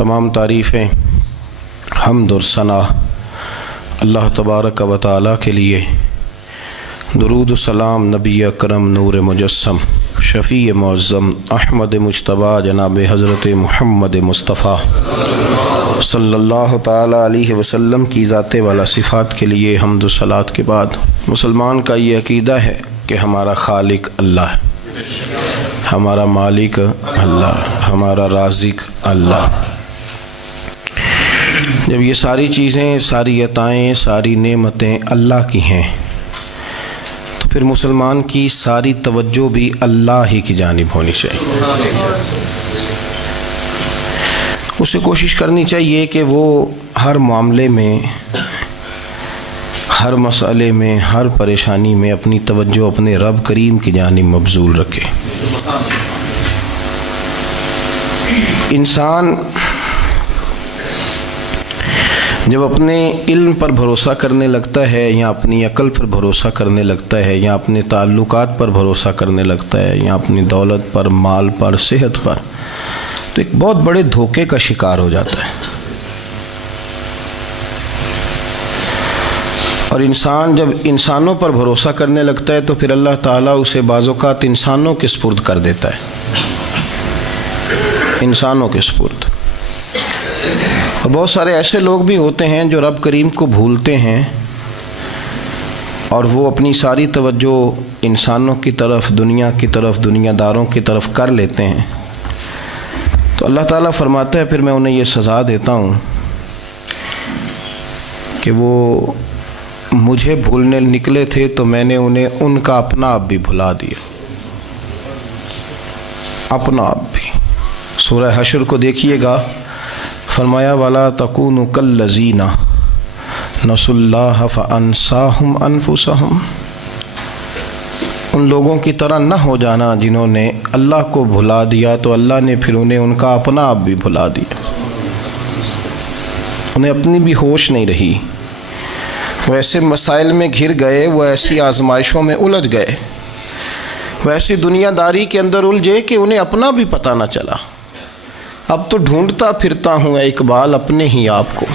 تمام تعریفیں حمد اور ثنا اللہ تبارک و تعالی کے لیے۔ درود و سلام نبی اکرم نور مجسم شفیع معظم احمد مجتبیٰ جناب حضرت محمد مصطفیٰ صلی اللہ تعالی علیہ وسلم کی ذات والا صفات کے لیے حمد و صلات کے بعد مسلمان کا یہ عقیدہ ہے کہ ہمارا خالق اللہ ہے، ہمارا مالک اللہ، ہمارا رازق اللہ۔ جب یہ ساری چیزیں، ساری عطائیں، ساری نعمتیں اللہ کی ہیں تو پھر مسلمان کی ساری توجہ بھی اللہ ہی کی جانب ہونی چاہیے۔ اسے کوشش کرنی چاہیے کہ وہ ہر معاملے میں، ہر مسئلے میں، ہر پریشانی میں اپنی توجہ اپنے رب کریم کی جانب مبذول رکھے۔ انسان جب اپنے علم پر بھروسہ کرنے لگتا ہے یا اپنی عقل پر بھروسہ کرنے لگتا ہے یا اپنے تعلقات پر بھروسہ کرنے لگتا ہے یا اپنی دولت پر، مال پر، صحت پر، تو ایک بہت بڑے دھوکے کا شکار ہو جاتا ہے۔ اور انسان جب انسانوں پر بھروسہ کرنے لگتا ہے تو پھر اللہ تعالیٰ اسے بعض اوقات انسانوں کے سپرد کر دیتا ہے، انسانوں کے سپرد۔ اور بہت سارے ایسے لوگ بھی ہوتے ہیں جو رب کریم کو بھولتے ہیں اور وہ اپنی ساری توجہ انسانوں کی طرف، دنیا کی طرف، دنیا داروں کی طرف کر لیتے ہیں، تو اللہ تعالیٰ فرماتا ہے پھر میں انہیں یہ سزا دیتا ہوں کہ وہ مجھے بھولنے نکلے تھے تو میں نے انہیں ان کا اپنا آپ بھی بھلا دیا، اپنا آپ بھی۔ سورہ حشر کو دیکھیے گا، فرمایا وَلَا تَكُونُوا كَالَّذِينَ نَسُوا اللَّهَ فَأَنسَاهُمْ أَنفُسَهُمْ۔ ان لوگوں کی طرح نہ ہو جانا جنہوں نے اللہ کو بھلا دیا تو اللہ نے پھر انہیں ان کا اپنا آپ بھی بھلا دیا، انہیں اپنی بھی ہوش نہیں رہی، وہ ایسے مسائل میں گھر گئے، وہ ایسی آزمائشوں میں الجھ گئے، وہ ایسی دنیا داری کے اندر الجھے کہ انہیں اپنا بھی پتہ نہ چلا۔ اب تو ڈھونڈتا پھرتا ہوں اے اقبال اپنے ہی آپ کو،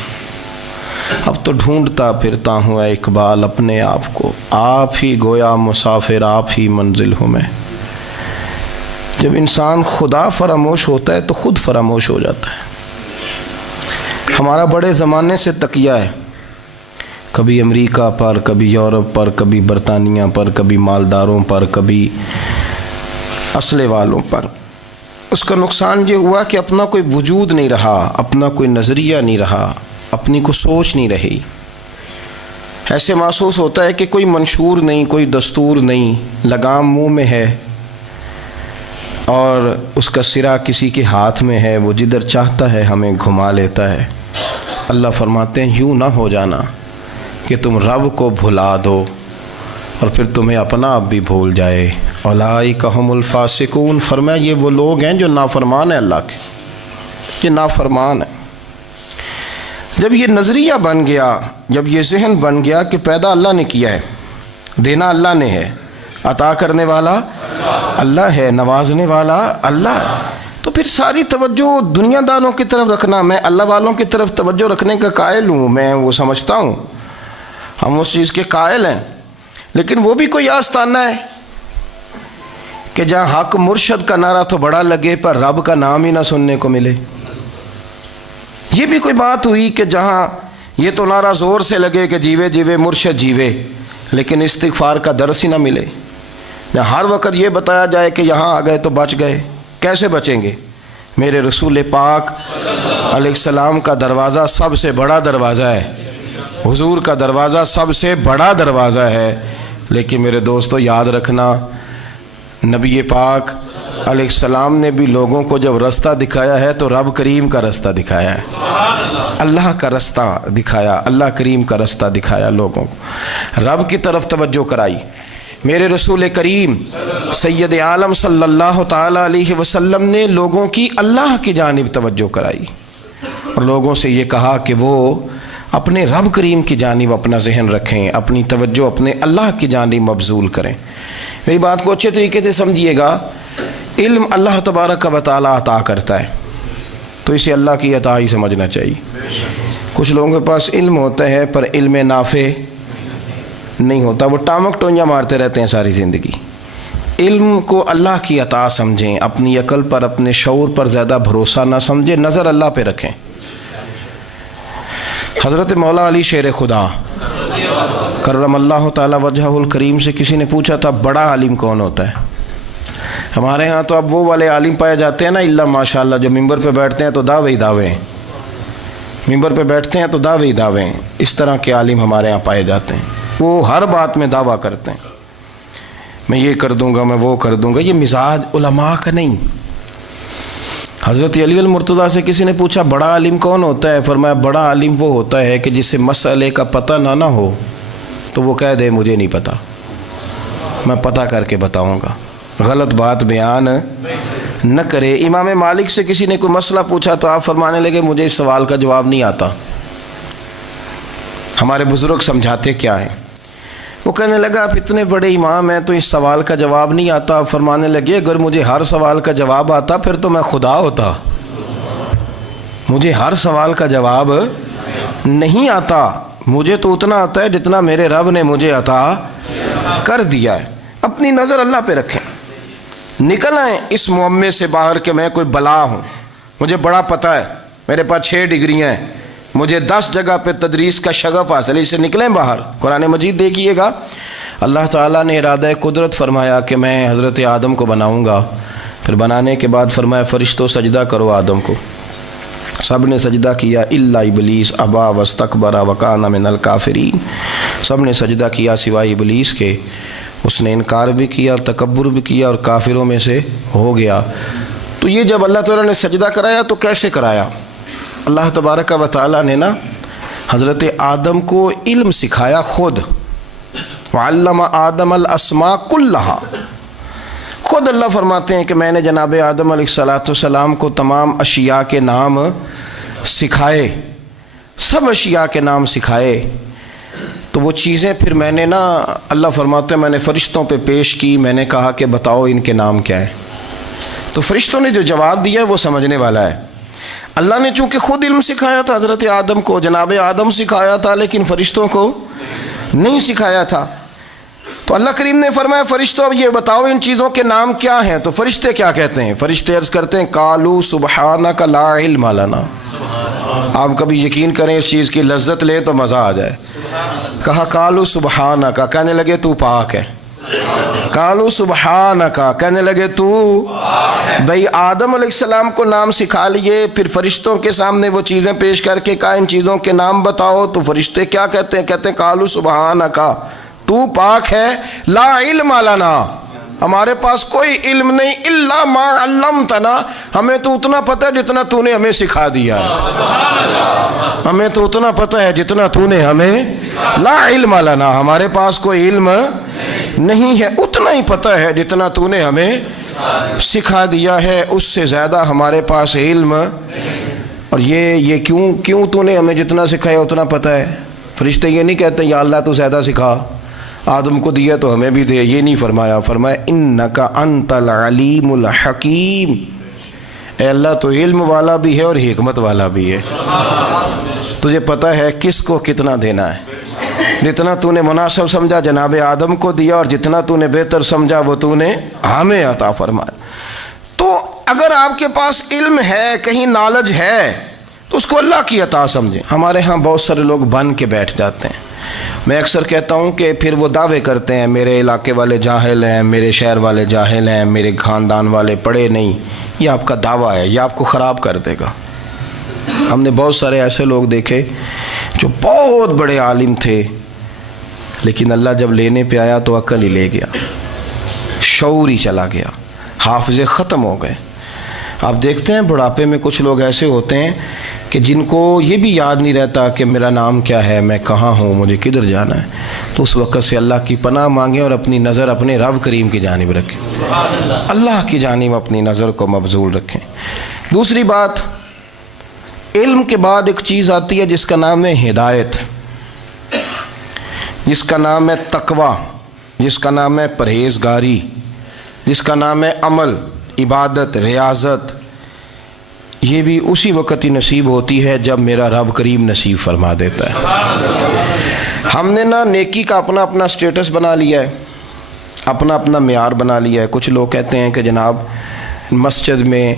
اب تو ڈھونڈتا پھرتا ہوں اے اقبال اپنے آپ کو، آپ ہی گویا مسافر، آپ ہی منزل ہوں میں۔ جب انسان خدا فراموش ہوتا ہے تو خود فراموش ہو جاتا ہے۔ ہمارا بڑے زمانے سے تکیہ ہے، کبھی امریکہ پر، کبھی یورپ پر، کبھی برطانیہ پر، کبھی مالداروں پر، کبھی اسلحے والوں پر۔ اس کا نقصان یہ ہوا کہ اپنا کوئی وجود نہیں رہا، اپنا کوئی نظریہ نہیں رہا، اپنی کوئی سوچ نہیں رہی۔ ایسے محسوس ہوتا ہے کہ کوئی منشور نہیں، کوئی دستور نہیں، لگام منہ میں ہے اور اس کا سرا کسی کے ہاتھ میں ہے، وہ جدھر چاہتا ہے ہمیں گھما لیتا ہے۔ اللہ فرماتے ہیں یوں نہ ہو جانا کہ تم رب کو بھلا دو اور پھر تمہیں اپنا آپ بھی بھول جائے۔ اولئک ھم الفاسقون، فرمایا یہ وہ لوگ ہیں جو نافرمان ہیں اللہ کے، یہ نافرمان ہیں۔ جب یہ نظریہ بن گیا، جب یہ ذہن بن گیا کہ پیدا اللہ نے کیا ہے، دینا اللہ نے ہے، عطا کرنے والا اللہ ہے، نوازنے والا اللہ ہے، تو پھر ساری توجہ دنیا داروں کی طرف رکھنا، میں اللہ والوں کی طرف توجہ رکھنے کا قائل ہوں، میں وہ سمجھتا ہوں، ہم اس چیز کے قائل ہیں، لیکن وہ بھی کوئی آستانہ ہے کہ جہاں حق مرشد کا نعرہ تو بڑا لگے پر رب کا نام ہی نہ سننے کو ملے۔ یہ بھی کوئی بات ہوئی کہ جہاں یہ تو نعرہ زور سے لگے کہ جیوے جیوے مرشد جیوے، لیکن استغفار کا درس ہی نہ ملے۔ جہاں ہر وقت یہ بتایا جائے کہ یہاں آ گئے تو بچ گئے، کیسے بچیں گے؟ میرے رسول پاک علیہ السلام کا دروازہ سب سے بڑا دروازہ ہے، حضور کا دروازہ سب سے بڑا دروازہ ہے، لیکن میرے دوستو یاد رکھنا، نبی پاک علیہ السلام نے بھی لوگوں کو جب رستہ دکھایا ہے تو رب کریم کا رستہ دکھایا ہے، اللہ کا رستہ دکھایا، اللہ کریم کا رستہ دکھایا، لوگوں کو رب کی طرف توجہ کرائی۔ میرے رسول کریم سید عالم صلی اللہ تعالی علیہ وسلم نے لوگوں کی اللہ کی جانب توجہ کرائی اور لوگوں سے یہ کہا کہ وہ اپنے رب کریم کی جانب اپنا ذہن رکھیں، اپنی توجہ اپنے اللہ کی جانب مبذول کریں۔ میری بات کو اچھے طریقے سے سمجھیے گا، علم اللہ تبارک و تعالی عطا کرتا ہے، تو اسے اللہ کی عطا ہی سمجھنا چاہیے۔ کچھ لوگوں کے پاس علم ہوتا ہے پر علم نافع نہیں ہوتا، وہ ٹامک ٹونجا مارتے رہتے ہیں ساری زندگی۔ علم کو اللہ کی عطا سمجھیں، اپنی عقل پر اپنے شعور پر زیادہ بھروسہ نہ سمجھیں، نظر اللہ پہ رکھیں۔ حضرت مولا علی شیر خدا کرم اللہ تعالی وجہہ الکریم سے کسی نے پوچھا تھا بڑا عالم کون ہوتا ہے؟ ہمارے ہاں تو اب وہ والے عالم پائے جاتے ہیں نا، اللہ ماشاء اللہ، جو ممبر پہ بیٹھتے ہیں تو دعوے ہی دعوے ہیں، ممبر پہ بیٹھتے ہیں تو دعوے ہی دعوے ہیں، اس طرح کے عالم ہمارے ہاں پائے جاتے ہیں۔ وہ ہر بات میں دعویٰ کرتے ہیں، میں یہ کر دوں گا، میں وہ کر دوں گا۔ یہ مزاج علماء کا نہیں۔ حضرت علی المرتضیٰ سے کسی نے پوچھا بڑا عالم کون ہوتا ہے؟ فرمایا بڑا عالم وہ ہوتا ہے کہ جسے مسئلے کا پتہ نہ ہو تو وہ کہہ دے مجھے نہیں پتہ، میں پتہ کر کے بتاؤں گا، غلط بات بیان نہ کرے۔ امام مالک سے کسی نے کوئی مسئلہ پوچھا تو آپ فرمانے لگے مجھے اس سوال کا جواب نہیں آتا، ہمارے بزرگ سمجھاتے کیا ہیں؟ وہ کہنے لگا آپ اتنے بڑے امام ہیں تو اس سوال کا جواب نہیں آتا۔ فرمانے لگے اگر مجھے ہر سوال کا جواب آتا پھر تو میں خدا ہوتا، مجھے ہر سوال کا جواب نہیں آتا، مجھے تو اتنا آتا ہے جتنا میرے رب نے مجھے عطا کر دیا ہے۔ اپنی نظر اللہ پہ رکھیں، نکل آئیں اس معمے سے باہر کہ میں کوئی بلا ہوں، مجھے بڑا پتہ ہے، میرے پاس 6 ڈگریاں ہیں، مجھے 10 جگہ پہ تدریس کا شغف حاصل ہے، اس سے نکلیں باہر۔ قرآن مجید دیکھیے گا، اللہ تعالیٰ نے ارادہ قدرت فرمایا کہ میں حضرت آدم کو بناؤں گا، پھر بنانے کے بعد فرمایا فرشتوں سجدہ کرو آدم کو، سب نے سجدہ کیا الا ابلیس ابا واستکبر وکان من الکافرین، سب نے سجدہ کیا سوائے ابلیس کے، اس نے انکار بھی کیا، تکبر بھی کیا اور کافروں میں سے ہو گیا۔ تو یہ جب اللہ تعالیٰ نے سجدہ کرایا تو کیسے کرایا؟ اللہ تبارک و تعالیٰ نے نا حضرت آدم کو علم سکھایا خود، وعلم آدم الاسماء کلہا، خود اللہ فرماتے ہیں کہ میں نے جناب آدم علیہ السلام کو تمام اشیاء کے نام سکھائے، سب اشیاء کے نام سکھائے۔ تو وہ چیزیں پھر میں نے نا، اللہ فرماتے ہیں میں نے فرشتوں پہ پیش کی، میں نے کہا کہ بتاؤ ان کے نام کیا ہے، تو فرشتوں نے جو جواب دیا ہے وہ سمجھنے والا ہے۔ اللہ نے چونکہ خود علم سکھایا تھا حضرت آدم کو، جناب آدم سکھایا تھا لیکن فرشتوں کو نہیں سکھایا تھا، تو اللہ کریم نے فرمایا فرشتوں اب یہ بتاؤ ان چیزوں کے نام کیا ہیں؟ تو فرشتے کیا کہتے ہیں؟ فرشتے عرض کرتے ہیں قالوا سبحانک لا علم لنا۔ آپ کبھی یقین کریں اس چیز کی لذت لیں تو مزہ آ جائے۔ کہا قالوا سبحانک، کہنے لگے تو پاک ہے، قالوا سبحانک، کہنے لگے تو بھئی آدم علیہ السلام کو نام سکھا لیے، پھر فرشتوں کے سامنے وہ چیزیں پیش کر کے کہا ان چیزوں کے نام بتاؤ، تو فرشتے کیا کہتے ہیں؟ کہتے ہیں قالوا سبحانک، تو پاک ہے، لا علم لنا، ہمارے پاس کوئی علم نہیں، الا ما علمتنا، ہمیں تو اتنا پتہ ہے جتنا تو نے ہمیں سکھا دیا ہے، ہمیں تو اتنا پتہ ہے جتنا تو نے ہمیں، لا علم لنا، ہمارے پاس کوئی علم نہیں ہے، اتنا ہی پتہ ہے جتنا تو نے ہمیں سکھا دیا ہے، اس سے زیادہ ہمارے پاس علم۔ اور یہ کیوں تو نے ہمیں جتنا سکھایا اتنا پتہ ہے؟ فرشتے یہ نہیں کہتے یا اللہ تو زیادہ سکھا، آدم کو دیا تو ہمیں بھی دے، یہ نہیں فرمایا، فرمایا انک انت العلیم الحکیم، اے اللہ تو علم والا بھی ہے اور حکمت والا بھی ہے، تجھے پتہ ہے کس کو کتنا دینا ہے، جتنا تو نے مناسب سمجھا جناب آدم کو دیا، اور جتنا تو نے بہتر سمجھا وہ تو نے ہمیں عطا فرمایا۔ تو اگر آپ کے پاس علم ہے، کہیں نالج ہے، تو اس کو اللہ کی عطا سمجھیں۔ ہمارے ہاں بہت سارے لوگ بن کے بیٹھ جاتے ہیں، میں اکثر کہتا ہوں کہ پھر وہ دعوے کرتے ہیں میرے علاقے والے جاہل ہیں، میرے شہر والے جاہل ہیں، میرے خاندان والے پڑھے نہیں، یہ آپ کا دعویٰ ہے، یہ آپ کو خراب کر دے گا۔ ہم نے بہت سارے ایسے لوگ دیکھے جو بہت بڑے عالم تھے، لیکن اللہ جب لینے پہ آیا تو عقل ہی لے گیا، شعور ہی چلا گیا، حافظے ختم ہو گئے۔ آپ دیکھتے ہیں بڑھاپے میں کچھ لوگ ایسے ہوتے ہیں کہ جن کو یہ بھی یاد نہیں رہتا کہ میرا نام کیا ہے، میں کہاں ہوں، مجھے کدھر جانا ہے، تو اس وقت سے اللہ کی پناہ مانگیں اور اپنی نظر اپنے رب کریم کی جانب رکھیں، اللہ کی جانب اپنی نظر کو مبذول رکھیں۔ دوسری بات، علم کے بعد ایک چیز آتی ہے جس کا نام ہے ہدایت، جس کا نام ہے تقوی، جس کا نام ہے پرہیزگاری، جس کا نام ہے عمل، عبادت، ریاضت۔ یہ بھی اسی وقت ہی نصیب ہوتی ہے جب میرا رب کریم نصیب فرما دیتا ہے۔ ہم نے نا نیکی کا اپنا اپنا سٹیٹس بنا لیا ہے، اپنا اپنا معیار بنا لیا ہے۔ کچھ لوگ کہتے ہیں کہ جناب مسجد میں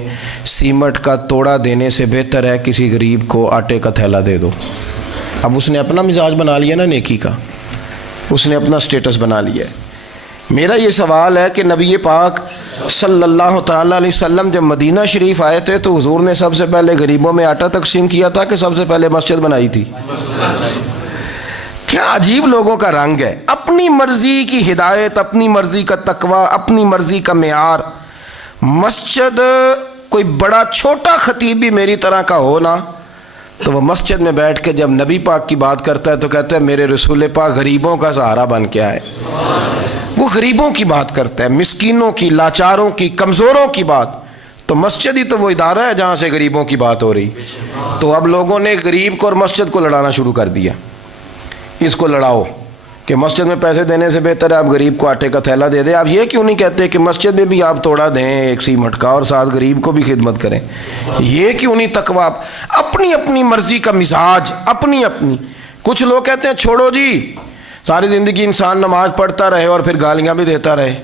سیمنٹ کا توڑا دینے سے بہتر ہے کسی غریب کو آٹے کا تھیلا دے دو۔ اب اس نے اپنا مزاج بنا لیا نا نیکی کا، اس نے اپنا سٹیٹس بنا لیا ہے۔ میرا یہ سوال ہے کہ نبی پاک صلی اللہ تعالیٰ علیہ وسلم جب مدینہ شریف آئے تھے تو حضور نے سب سے پہلے غریبوں میں آٹا تقسیم کیا تھا کہ سب سے پہلے مسجد بنائی تھی؟ کیا عجیب لوگوں کا رنگ ہے، اپنی مرضی کی ہدایت، اپنی مرضی کا تقوی، اپنی مرضی کا معیار۔ مسجد کوئی بڑا چھوٹا خطیب بھی میری طرح کا ہو نا تو وہ مسجد میں بیٹھ کے جب نبی پاک کی بات کرتا ہے تو کہتا ہے میرے رسول پاک غریبوں کا سہارا بن کے آئے۔ وہ غریبوں کی بات کرتا ہے، مسکینوں کی، لاچاروں کی، کمزوروں کی بات۔ تو مسجد ہی تو وہ ادارہ ہے جہاں سے غریبوں کی بات ہو رہی۔ تو اب لوگوں نے غریب کو اور مسجد کو لڑانا شروع کر دیا، اس کو لڑاؤ کہ مسجد میں پیسے دینے سے بہتر ہے آپ غریب کو آٹے کا تھیلا دے دیں۔ آپ یہ کیوں نہیں کہتے کہ مسجد میں بھی آپ توڑا دیں ایک سیمنٹ کا اور ساتھ غریب کو بھی خدمت کریں؟ یہ کیوں نہیں تقویٰ؟ اپنی اپنی مرضی کا مزاج، اپنی اپنی۔ کچھ لوگ کہتے ہیں چھوڑو جی، ساری زندگی انسان نماز پڑھتا رہے اور پھر گالیاں بھی دیتا رہے،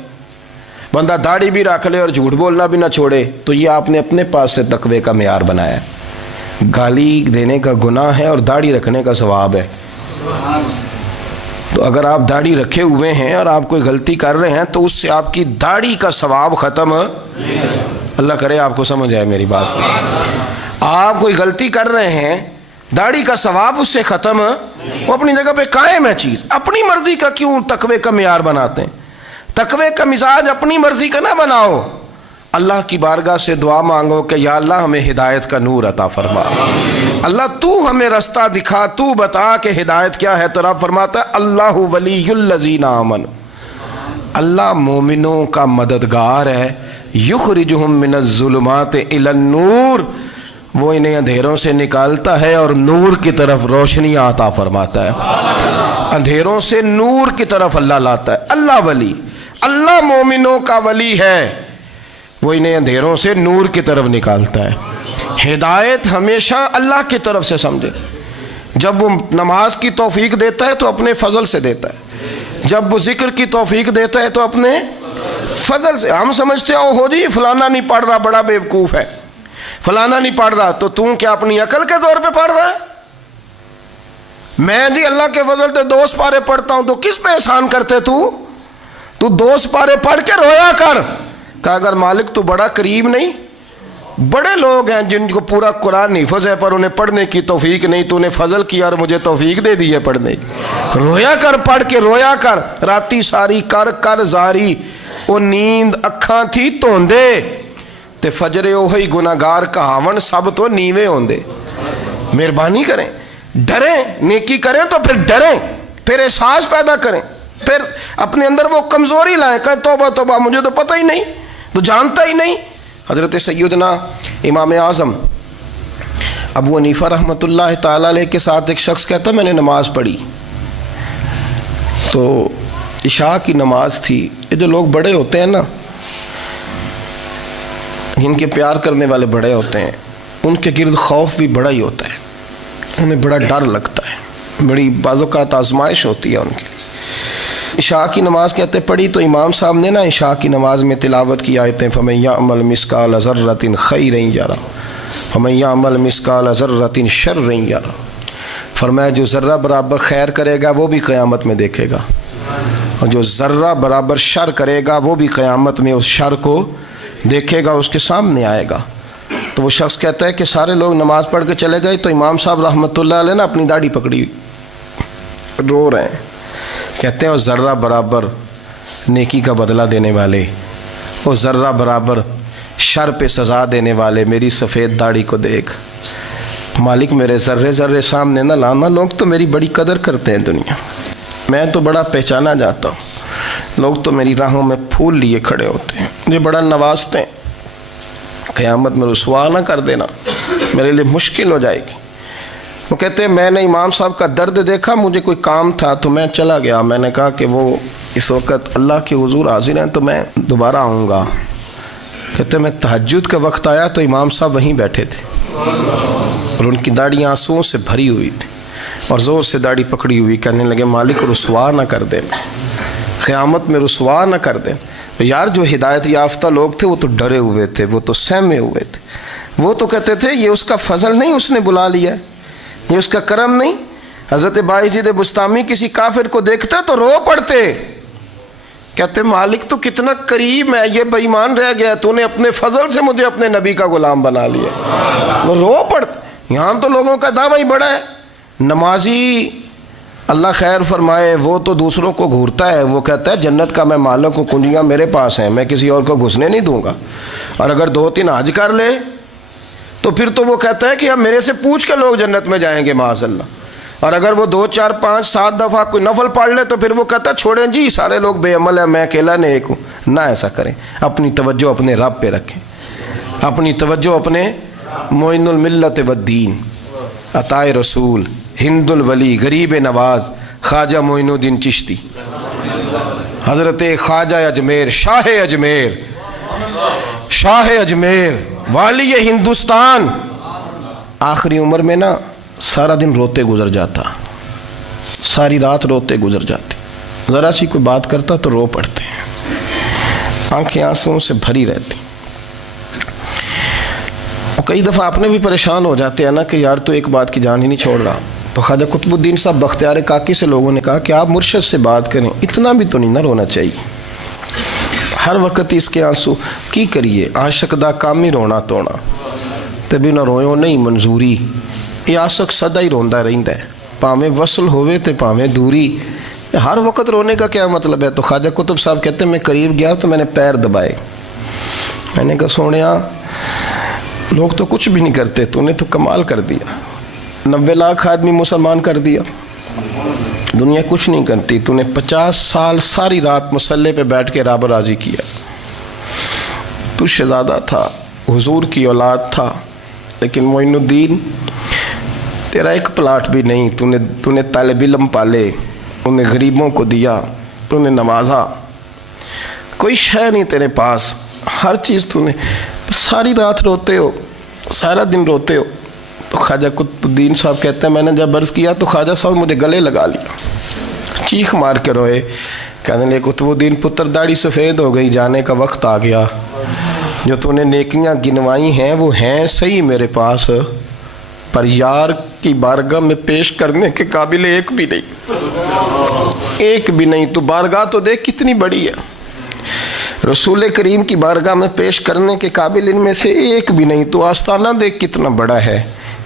بندہ داڑھی بھی رکھ لے اور جھوٹ بولنا بھی نہ چھوڑے۔ تو یہ آپ نے اپنے پاس سے تقوی کا معیار بنایا ہے۔ گالی دینے کا گناہ ہے اور داڑھی رکھنے کا ثواب ہے۔ تو اگر آپ داڑھی رکھے ہوئے ہیں اور آپ کوئی غلطی کر رہے ہیں تو اس سے آپ کی داڑھی کا ثواب ختم، اللہ کرے آپ کو سمجھ آئے میری بات کی۔ آپ کوئی غلطی کر رہے ہیں، داڑھی کا ثواب اس سے ختم، وہ اپنی جگہ پہ قائم ہے چیز۔ اپنی مرضی کا کیوں تقوی کا معیار بناتے ہیں؟ تقوی کا مزاج اپنی مرضی کا نہ بناؤ، اللہ کی بارگاہ سے دعا مانگو کہ یا اللہ ہمیں ہدایت کا نور عطا فرما، اللہ تو ہمیں رستہ دکھا، تو بتا کہ ہدایت کیا ہے۔ تو رب فرماتا ہے اللہ ولی الذین آمنوا، اللہ مومنوں کا مددگار ہے، یخرجہم من الظلمات الی النور، وہ انہیں اندھیروں سے نکالتا ہے اور نور کی طرف روشنی عطا فرماتا ہے۔ اندھیروں سے نور کی طرف اللہ لاتا ہے۔ اللہ ولی، اللہ مومنوں کا ولی ہے، وہ انہیں اندھیروں سے نور کی طرف نکالتا ہے۔ ہدایت ہمیشہ اللہ کی طرف سے سمجھے۔ جب وہ نماز کی توفیق دیتا ہے تو اپنے فضل سے دیتا ہے، جب وہ ذکر کی توفیق دیتا ہے تو اپنے فضل سے۔ ہم سمجھتے ہیں ہو جی فلانا نہیں پڑھ رہا بڑا بیوقوف ہے، فلانا نہیں پڑھ رہا، تو تم کیا اپنی عقل کے زور پہ پڑھ رہا ہے؟ میں جی اللہ کے فضل سے 2 سپارے پڑھتا ہوں، تو کس پہ احسان کرتے تو 2 سپارے پڑھ کے رویا کر کہ اگر مالک تو بڑا قریب نہیں؟ بڑے لوگ ہیں جن کو پورا قرآن حفظ ہے پر انہیں پڑھنے کی توفیق نہیں، تو انہیں فضل کیا اور مجھے توفیق دے دی ہے پڑھنے کی۔ رویا کر، پڑھ کے رویا کر، راتی ساری کر کر زاری، وہ نیند اکھاں تھی توندے تے فجرے اوہی گناہگار کہاون سب تو نیوے ہوندے۔ مہربانی کریں، ڈریں، نیکی کریں تو پھر ڈریں، پھر احساس پیدا کریں، پھر اپنے اندر وہ کمزوری لائیں کہ توبہ توبہ مجھے تو پتہ ہی نہیں، تو جانتا ہی نہیں۔ حضرت سیدنا امام اعظم ابو حنیفہ رحمۃ اللہ تعالیٰ علیہ کے ساتھ ایک شخص کہتا میں نے نماز پڑھی، تو عشاء کی نماز تھی۔ یہ جو لوگ بڑے ہوتے ہیں نا، جن کے پیار کرنے والے بڑے ہوتے ہیں، ان کے گرد خوف بھی بڑا ہی ہوتا ہے، انہیں بڑا ڈر لگتا ہے، بڑی بعض اوقات آزمائش ہوتی ہے ان کی۔ عشاء کی نماز کہتے پڑھی تو امام صاحب نے نا عشاء کی نماز میں تلاوت کی آیتیں فَمَن يَعْمَلْ مِثْقَالَ ذَرَّةٍ خَيْرًا يَرَهُ وَمَن يَعْمَلْ مِثْقَالَ ذَرَّةٍ شَرًّا يَرَهُ، فرمایا جو ذرہ برابر خیر کرے گا وہ بھی قیامت میں دیکھے گا، اور جو ذرہ برابر شر کرے گا وہ بھی قیامت میں اس شر کو دیکھے گا، اس کے سامنے آئے گا۔ تو وہ شخص کہتا ہے کہ سارے لوگ نماز پڑھ کے چلے گئے تو امام صاحب رحمۃ اللہ علیہ نے اپنی داڑھی پکڑی، رو رہے ہیں، کہتے ہیں وہ ذرہ برابر نیکی کا بدلہ دینے والے، وہ ذرہ برابر شر پہ سزا دینے والے، میری سفید داڑھی کو دیکھ مالک، میرے ذرے ذرے سامنے نہ لانا، لوگ تو میری بڑی قدر کرتے ہیں دنیا، میں تو بڑا پہچانا جاتا ہوں، لوگ تو میری راہوں میں پھول لیے کھڑے ہوتے ہیں، مجھے بڑا نوازتے ہیں، قیامت میں رسوا نہ کر دینا، میرے لیے مشکل ہو جائے گی۔ وہ کہتے ہیں میں نے امام صاحب کا درد دیکھا، مجھے کوئی کام تھا تو میں چلا گیا، میں نے کہا کہ وہ اس وقت اللہ کے حضور حاضر ہیں تو میں دوبارہ آؤں گا۔ کہتے ہیں میں تہجد کا وقت آیا تو امام صاحب وہیں بیٹھے تھے، اور ان کی داڑھی آنسوؤں سے بھری ہوئی تھی اور زور سے داڑھی پکڑی ہوئی، کہنے لگے مالک رسوا نہ کر دیں، قیامت میں رسوا نہ کر دیں۔ یار جو ہدایت یافتہ لوگ تھے وہ تو ڈرے ہوئے تھے، وہ تو سہمے ہوئے تھے، وہ تو کہتے تھے یہ اس کا فضل نہیں، اس نے بلا لیا، یہ اس کا کرم نہیں۔ حضرت بایزید بسطامی کسی کافر کو دیکھتے تو رو پڑتے، کہتے مالک تو کتنا کریم ہے، یہ بے ایمان رہ گیا، تو نے اپنے فضل سے مجھے اپنے نبی کا غلام بنا لیا، وہ رو پڑتے۔ یہاں تو لوگوں کا دعویٰ ہی بڑا ہے، نمازی اللہ خیر فرمائے وہ تو دوسروں کو گھورتا ہے، وہ کہتا ہے جنت کا میں مالک ہوں، کنجیاں میرے پاس ہیں، میں کسی اور کو گھسنے نہیں دوں گا، اور اگر 2-3 حج کر لے تو پھر تو وہ کہتا ہے کہ اب میرے سے پوچھ کے لوگ جنت میں جائیں گے معاذ اللہ، اور اگر وہ 2 4 5 7 دفعہ کوئی نفل پڑھ لے تو پھر وہ کہتا ہے چھوڑیں جی سارے لوگ بے عمل ہیں، میں اکیلا نیک ہوں۔ نہ ایسا کریں، اپنی توجہ اپنے رب پہ رکھیں، اپنی توجہ اپنے معین الملت والدین، عطائے رسول، ہند الولی، غریب نواز، خواجہ معین الدین چشتی، حضرت خواجہ اجمیر، شاہ اجمیر، شاہ اجمیر، والی ہندوستان۔ آخری عمر میں نا سارا دن روتے گزر جاتا، ساری رات روتے گزر جاتے، ذرا سی کوئی بات کرتا تو رو پڑتے ہیں، آنکھیں آنسوؤں سے بھری رہتی۔ کئی دفعہ آپ نے بھی پریشان ہو جاتے ہیں نا کہ یار تو ایک بات کی جان ہی نہیں چھوڑ رہا، تو خواجہ قطب الدین صاحب بختیار کاکی سے لوگوں نے کہا کہ آپ مرشد سے بات کریں، اتنا بھی تو نہیں نہ رونا چاہیے، ہر وقت اس کے آنسو کی کریے، عاشق دا کام ہی رونا تونا، تبھی نہ رویو نہیں منظوری، یہ عاشق سدا ہی روندا رہندا ہے، پاویں وصل ہوئے تے پاویں دوری، ہر وقت رونے کا کیا مطلب ہے؟ تو خواجہ قطب صاحب کہتے ہیں میں قریب گیا تو میں نے پیر دبائے، میں نے کہا سونیا لوگ تو کچھ بھی نہیں کرتے، تو نے تو کمال کر دیا، 90 لاکھ آدمی مسلمان کر دیا، دنیا کچھ نہیں کرتی، تو نے 50 سال ساری رات مصلے پہ بیٹھ کے رب راضی کیا، تو شہزادہ تھا، حضور کی اولاد تھا، لیکن معین الدین تیرا ایک پلاٹ بھی نہیں، تو نے طالب علم پالے، انہیں غریبوں کو دیا، تو نے نوازا، کوئی شے نہیں تیرے پاس، ہر چیز تو نے، ساری رات روتے ہو، سارا دن روتے ہو۔ تو خواجہ قطب الدین صاحب کہتے ہیں میں نے جب عرض کیا تو خواجہ صاحب مجھے گلے لگا لیا، چیخ مار کے روئے، کہنے لگے قطب الدین پتر داڑھی سفید ہو گئی، جانے کا وقت آ گیا، جو تو نے نیکیاں گنوائی ہیں وہ ہیں صحیح میرے پاس، پر یار کی بارگاہ میں پیش کرنے کے قابل ایک بھی نہیں، ایک بھی نہیں، تو بارگاہ تو دیکھ کتنی بڑی ہے، رسول کریم کی بارگاہ میں پیش کرنے کے قابل ان میں سے ایک بھی نہیں، تو آستانہ دیکھ کتنا بڑا ہے،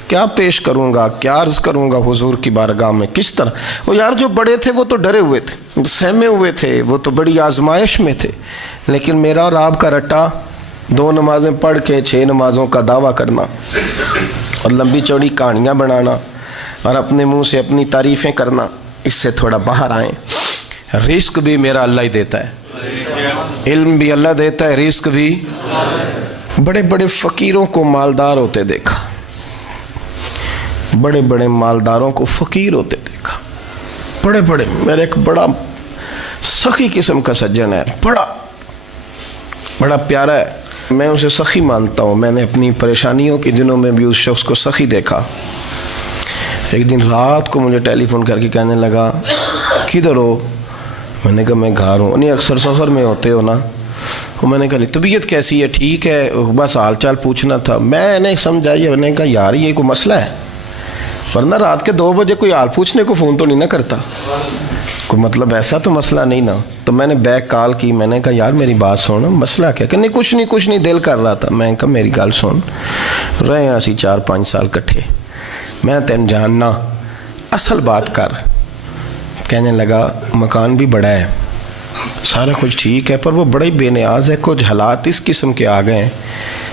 کیا پیش کروں گا، کیا عرض کروں گا حضور کی بارگاہ میں، کس طرح؟ وہ یار جو بڑے تھے وہ تو ڈرے ہوئے تھے، سہمے ہوئے تھے، وہ تو بڑی آزمائش میں تھے، لیکن میرا اور آپ کا رٹا 2 نمازیں پڑھ کے 6 نمازوں کا دعویٰ کرنا اور لمبی چوڑی کہانیاں بنانا اور اپنے منہ سے اپنی تعریفیں کرنا، اس سے تھوڑا باہر آئیں۔ رزق بھی میرا اللہ ہی دیتا ہے، علم بھی اللہ دیتا ہے، رزق بھی۔ بڑے بڑے فقیروں کو مالدار ہوتے دیکھا، بڑے بڑے مالداروں کو فقیر ہوتے دیکھا، بڑے بڑے، میرے ایک بڑا سخی قسم کا سجن ہے، بڑا پیارا ہے، میں اسے سخی مانتا ہوں، میں نے اپنی پریشانیوں کے دنوں میں بھی اس شخص کو سخی دیکھا۔ ایک دن رات کو مجھے ٹیلی فون کر کے کہنے لگا کدھر ہو؟ میں نے کہا میں گھر ہوں۔ نہیں اکثر سفر میں ہوتے ہو نا؟ میں نے کہا طبیعت کیسی ہے؟ ٹھیک ہے، بس حال چال پوچھنا تھا۔ میں نے سمجھا، میں نے کہا یار یہ کوئی مسئلہ ہے، ورنہ رات کے 2 بجے کوئی حال پوچھنے کو فون تو نہیں نہ کرتا، کوئی مطلب ایسا تو مسئلہ نہیں نا؟ تو میں نے بیک کال کی، میں نے کہا یار میری بات سن، مسئلہ کیا؟ کہ نہیں کچھ نہیں دل کر رہا تھا۔ میں نے کہا میری گل سن، رہے ہیں اسی 4-5 سال کٹھے، میں تین جاننا، اصل بات کر۔ کہنے لگا مکان بھی بڑا ہے، سارا کچھ ٹھیک ہے، پر وہ بڑا ہی بے نیاز ہے، کچھ حالات اس قسم کے آ گئے ہیں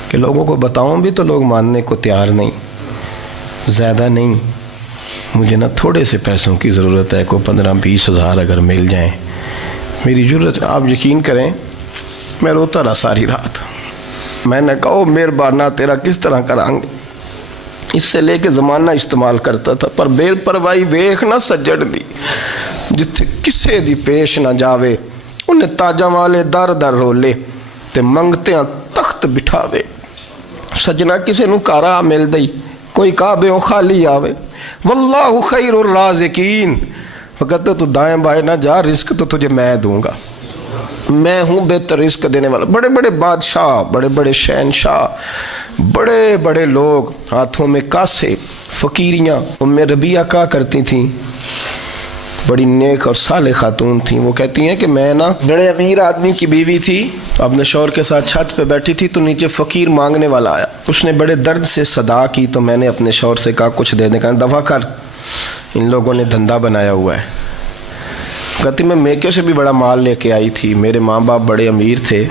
کہ لوگوں کو بتاؤں بھی تو لوگ ماننے کو تیار نہیں، زیادہ نہیں، مجھے نا تھوڑے سے پیسوں کی ضرورت ہے، کوئی 15-20 ہزار اگر مل جائیں، میری ضرورت۔ آپ یقین کریں میں روتا رہا ساری رات۔ میں نے کہا او مہربانہ تیرا کس طرح کریں گے، اس سے لے کے زمانہ استعمال کرتا تھا، پر بے پرواہی ویخ نہ سجڑ دی، جتھے کسے دی پیش نہ جاوے، انہیں تاجاں والے در در رولے تے منگتیاں تخت بٹھاوے۔ سجنا کسی نو کارا مل دئی کوئی کعبے خالی آوے واللہ خیر الرازقین، وہ کہتے تو دائیں بائیں نہ جا، رزق تو تجھے میں دوں گا، میں ہوں بہتر رزق دینے والا۔ بڑے بڑے بادشاہ، بڑے بڑے شہنشاہ، بڑے بڑے لوگ، ہاتھوں میں کاسے، فقیریاں۔ ام ربیعہ کہا کرتی تھیں، بڑی نیک اور صالح خاتون تھیں، وہ کہتی ہیں کہ میں نا بڑے امیر آدمی کی بیوی تھی، اپنے شوہر کے ساتھ چھت پہ بیٹھی تھی تو نیچے فقیر مانگنے والا آیا، اس نے بڑے درد سے صدا کی تو میں نے اپنے شوہر سے کہا کچھ دے دیں، کہا دفع کر، ان لوگوں نے دھندا بنایا ہوا ہے۔ کہتی میں میکے سے بھی بڑا مال لے کے آئی تھی، میرے ماں باپ بڑے امیر تھے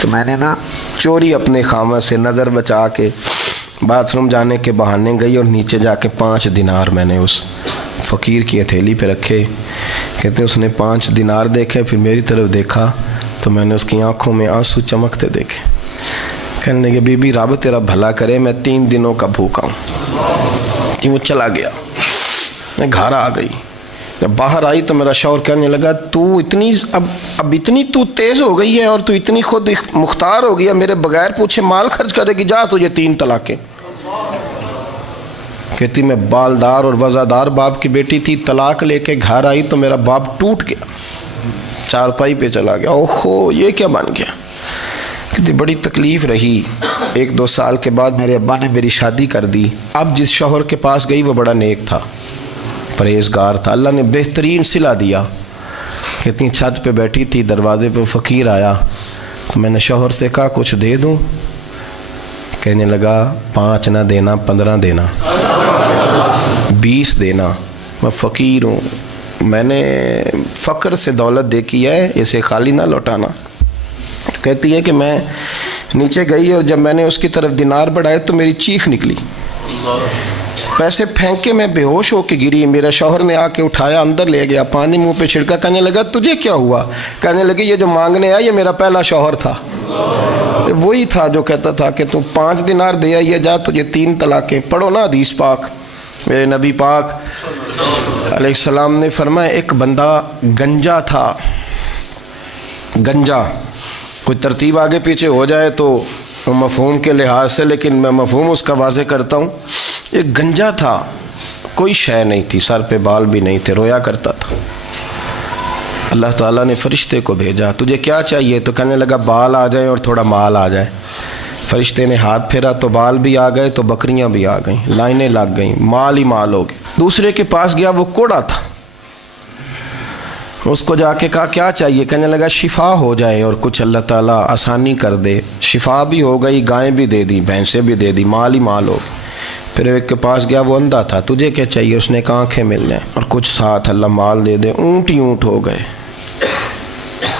تو میں نے نا چوری اپنے خامہ سے نظر بچا کے باتھ روم جانے کے بہانے گئی اور نیچے جا کے 5 دینار میں نے اس فقیر کی ہتھیلی پہ رکھے۔ کہتے اس نے 5 دینار دیکھے، پھر میری طرف دیکھا تو میں نے اس کی آنکھوں میں آنسو چمکتے دیکھے۔ کہنے لگے بی بی رب تیرا بھلا کرے، میں 3 دنوں کا بھوکا ہوں۔ کہ وہ چلا گیا، میں گھر آ گئی، جب باہر آئی تو میرا شوہر کہنے لگا تو اتنی اب اتنی تو تیز ہو گئی ہے اور تو اتنی خود مختار ہو گیا، میرے بغیر پوچھے مال خرچ کرے گی، جا تجھے 3 طلاقیں۔ کہتی میں بالدار اور وزادار باپ کی بیٹی تھی، طلاق لے کے گھر آئی تو میرا باپ ٹوٹ گیا، چارپائی پہ چلا گیا، اوہو یہ کیا بن گیا۔ کہتی بڑی تکلیف رہی، 1-2 سال کے بعد میرے ابا نے میری شادی کر دی۔ اب جس شوہر کے پاس گئی وہ بڑا نیک تھا، پرہیزگار تھا، اللہ نے بہترین صلہ دیا۔ کہتی چھت پہ بیٹھی تھی، دروازے پہ فقیر آیا تو میں نے شوہر سے کہا کچھ دے دوں، کہنے لگا 5 نہ دینا، 15 دینا، 20 دینا، میں فقیر ہوں، میں نے فقر سے دولت دیکھی ہے، اسے خالی نہ لوٹانا۔ کہتی ہے کہ میں نیچے گئی اور جب میں نے اس کی طرف دینار بڑھائے تو میری چیخ نکلی، پیسے پھینک کے میں بے ہوش ہو کے گری، میرا شوہر نے آ کے اٹھایا، اندر لے گیا، پانی منہ پہ چھڑکا، کہنے لگا تجھے کیا ہوا؟ کہنے لگے یہ جو مانگنے آیا یہ میرا پہلا شوہر تھا، وہی تھا جو کہتا تھا کہ تو 5 دینار دے آئیے جا تجھے 3 طلاقیں۔ پڑھو نا حدیث پاک، میرے نبی پاک علیہ السلام نے فرمایا ایک بندہ گنجا تھا، گنجا، کوئی ترتیب آگے پیچھے ہو جائے تو مفہوم کے لحاظ سے، لیکن میں مفہوم اس کا واضح کرتا ہوں، ایک گنجا تھا، کوئی شے نہیں تھی، سر پہ بال بھی نہیں تھے، رویا کرتا تھا۔ اللہ تعالیٰ نے فرشتے کو بھیجا، تجھے کیا چاہیے؟ تو کہنے لگا بال آ جائیں اور تھوڑا مال آ جائے۔ فرشتے نے ہاتھ پھیرا تو بال بھی آ گئے تو بکریاں بھی آ گئیں، لائنیں لگ گئیں، مال ہی مال ہو گئے۔ دوسرے کے پاس گیا، وہ کوڑا تھا، اس کو جا کے کہا کیا چاہیے؟ کہنے لگا شفا ہو جائے اور کچھ اللہ تعالیٰ آسانی کر دے۔ شفا بھی ہو گئی، گائیں بھی دے دی، بھینسیں بھی دے دی، مال ہی مال ہو گئے۔ پھر ایک کے پاس گیا، وہ اندھا تھا، تجھے کیا چاہیے؟ اس نے کہا آنکھیں مل جائیں اور کچھ ساتھ اللہ مال دے دے، اونٹ ہی اونٹ ہو گئے۔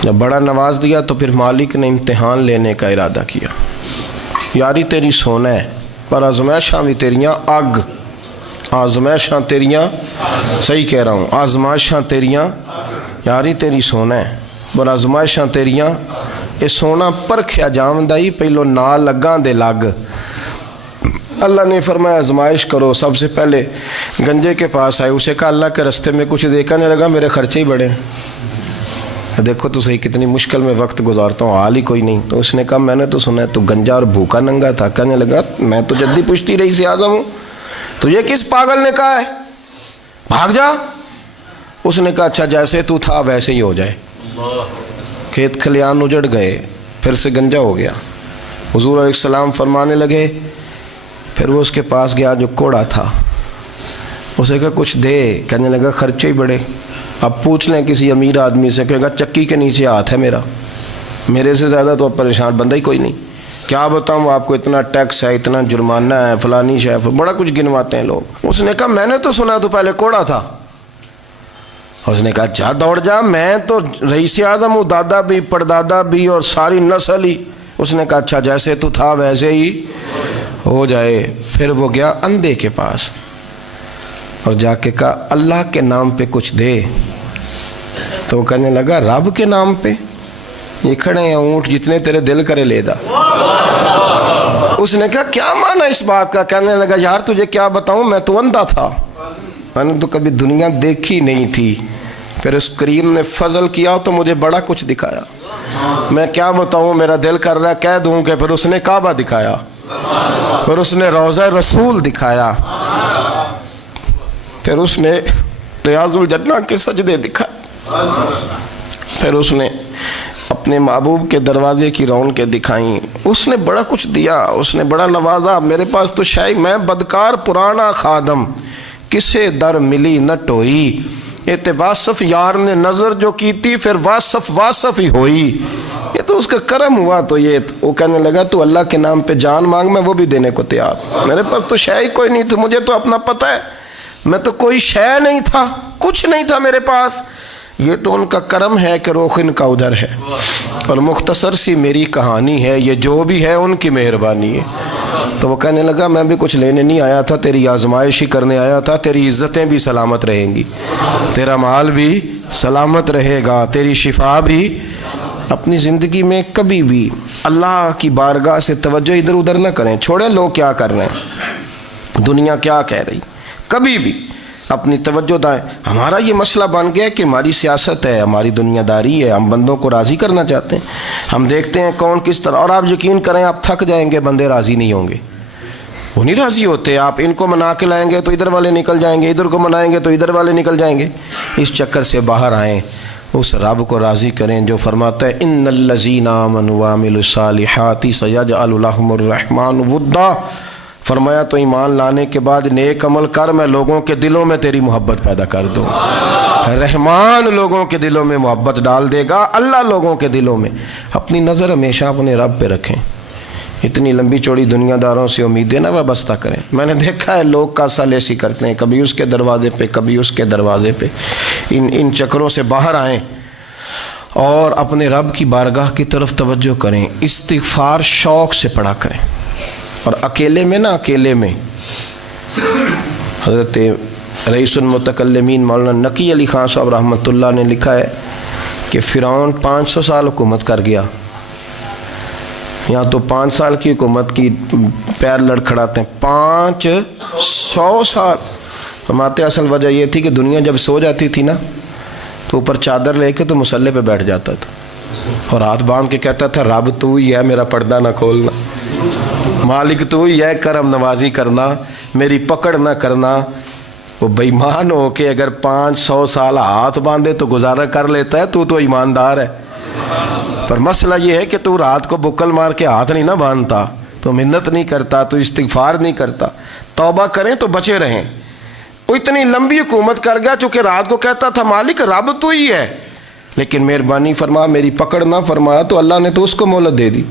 جب بڑا نواز دیا تو پھر مالک نے امتحان لینے کا ارادہ کیا، یاری تیری سونا ہے پر آزمائشاں بھی تیریاں اگ، آزمائشاں تیریاں، صحیح کہہ رہا ہوں، آزمائشاں تیریاں، یاری تیری سونا ہے پر آزمائشاں تیریاں، یہ سونا پرکھیا جامدائی پہلو نہ لگاں دے لگ۔ اللہ نے فرمایا آزمائش کرو۔ سب سے پہلے گنجے کے پاس آئے، اسے کہا اللہ کے رستے میں کچھ دیکھنے لگا، میرے خرچے ہی بڑے ہیں، دیکھو تو صحیح کتنی مشکل میں وقت گزارتا ہوں، حال ہی کوئی نہیں۔ تو اس نے کہا میں نے تو سنا ہے تو گنجا اور بھوکا ننگا تھا۔ کہنے لگا میں تو جدی پشتی رئیس اعظم ہوں، تجھے کس پاگل نے کہا ہے بھاگ جا؟ اس نے کہا اچھا جیسے تو تھا ویسے ہی ہو جائے۔ کھیت کھلیان اجڑ گئے، پھر سے گنجا ہو گیا۔ حضور علیہ السلام فرمانے لگے، پھر وہ اس کے پاس گیا جو کوڑا تھا، اسے کہا کچھ دے، کہنے لگا خرچے ہی بڑے، اب پوچھ لیں کسی امیر آدمی سے، کہے گا چکی کے نیچے ہاتھ ہے میرا، میرے سے زیادہ تو اب پریشان بندہ ہی کوئی نہیں، کیا بتاؤں آپ کو، اتنا ٹیکس ہے، اتنا جرمانہ ہے، فلانی شے، بڑا کچھ گنواتے ہیں لوگ۔ اس نے کہا میں نے تو سنا تو پہلے کوڑا تھا۔ اس نے کہا جا دوڑ جا، میں تو رئیس اعظم ہوں، دادا بھی پردادا بھی اور ساری نسل ہی۔ اس نے کہا اچھا جیسے تو تھا ویسے ہی ہو جائے۔ پھر وہ گیا اندھے کے پاس اور جا کے کہا اللہ کے نام پہ کچھ دے۔ تو وہ کہنے لگا رب کے نام پہ؟ یہ کھڑے ہیں اونٹ، جتنے تیرے دل کرے لے دا۔ اس نے کہا کیا معنی اس بات کا؟ کہنے لگا یار تجھے کیا بتاؤں، میں تو اندھا تھا، میں نے تو کبھی دنیا دیکھی نہیں تھی، پھر اس کریم نے فضل کیا تو مجھے بڑا کچھ دکھایا، میں کیا بتاؤں، میرا دل کر رہا ہے کہہ دوں کہ پھر اس نے کعبہ دکھایا، پھر اس نے روضہ رسول دکھایا، پھر اس نے ریاض الجنہ کے سجدے دکھائے، پھر اس نے اپنے محبوب کے دروازے کی رونقیں دکھائیں۔ اس نے بڑا کچھ دیا، اس نے بڑا نوازا۔ میرے پاس تو شاید میں بدکار پرانا خادم، کسے در ملی نہ ٹوئی، یہ واصف یار نے نظر جو کی تھی، پھر واصف ہی ہوئی۔ یہ تو اس کا کرم ہوا۔ تو یہ وہ کہنے لگا تو اللہ کے نام پہ جان مانگ، میں وہ بھی دینے کو تیار۔ میرے پاس تو شے کوئی نہیں تھی، مجھے تو اپنا پتہ ہے، میں تو کوئی شے نہیں تھا، کچھ نہیں تھا میرے پاس۔ یہ تو ان کا کرم ہے کہ رخ ان کا ادھر ہے، اور مختصر سی میری کہانی ہے، یہ جو بھی ہے ان کی مہربانی ہے۔ تو وہ کہنے لگا میں بھی کچھ لینے نہیں آیا تھا، تیری آزمائش ہی کرنے آیا تھا۔ تیری عزتیں بھی سلامت رہیں گی، تیرا مال بھی سلامت رہے گا، تیری شفا بھی۔ اپنی زندگی میں کبھی بھی اللہ کی بارگاہ سے توجہ ادھر ادھر نہ کریں، چھوڑیں لوگ کیا کر رہے ہیں، دنیا کیا کہہ رہی، کبھی بھی اپنی توجہ دائیں۔ ہمارا یہ مسئلہ بن گیا کہ ہماری سیاست ہے، ہماری دنیا داری ہے، ہم بندوں کو راضی کرنا چاہتے ہیں، ہم دیکھتے ہیں کون کس طرح، اور آپ یقین کریں آپ تھک جائیں گے، بندے راضی نہیں ہوں گے، وہ نہیں راضی ہوتے۔ آپ ان کو منا کے لائیں گے تو ادھر والے نکل جائیں گے، ادھر کو منائیں گے تو ادھر والے نکل جائیں گے۔ اس چکر سے باہر آئیں، اس رب کو راضی کریں جو فرماتا ہے ان الذین آمنوا وعملوا الصالحات سیجعل لهم الرحمن ودا۔ فرمایا تو ایمان لانے کے بعد نیک عمل کر، میں لوگوں کے دلوں میں تیری محبت پیدا کر دوں۔ رحمان لوگوں کے دلوں میں محبت ڈال دے گا، اللہ لوگوں کے دلوں میں۔ اپنی نظر ہمیشہ اپنے رب پہ رکھیں، اتنی لمبی چوڑی دنیا داروں سے امیدیں نہ وابستہ کریں۔ میں نے دیکھا ہے لوگ کاسال ایسی کرتے ہیں، کبھی اس کے دروازے پہ کبھی اس کے دروازے پہ۔ ان چکروں سے باہر آئیں اور اپنے رب کی بارگاہ کی طرف توجہ کریں، استغفار شوق سے پڑھا کریں، اور اکیلے میں نا، اکیلے میں۔ حضرت رئیس المتکلمین مولانا نقی علی خان صاحب رحمۃ اللہ نے لکھا ہے کہ فرعون 500 سال حکومت کر گیا، یہاں تو 5 سال کی حکومت کی پیر لڑکھڑاتے ہیں، 500 سال۔ فرماتے اصل وجہ یہ تھی کہ دنیا جب سو جاتی تھی نا تو اوپر چادر لے کے تو مصلے پہ بیٹھ جاتا تھا، اور ہاتھ باندھ کے کہتا تھا رب تو ہی ہے، میرا پردہ نہ کھولنا، مالک تو ہی ہے، کرم نوازی کرنا، میری پکڑ نہ کرنا۔ وہ بے ایمان ہو کے اگر 500 سال ہاتھ باندھے تو گزارا کر لیتا ہے، تو ایماندار ہے۔ پر مسئلہ یہ ہے کہ تو رات کو بکل مار کے ہاتھ نہیں نہ باندھتا، تو منت نہیں کرتا، تو استغفار نہیں کرتا۔ توبہ کریں تو بچے رہیں۔ وہ اتنی لمبی حکومت کر گیا چونکہ رات کو کہتا تھا مالک رب تو ہی ہے، لیکن مہربانی فرما، میری پکڑ نہ فرمایا، تو اللہ نے تو اس کو مہلت دے دی۔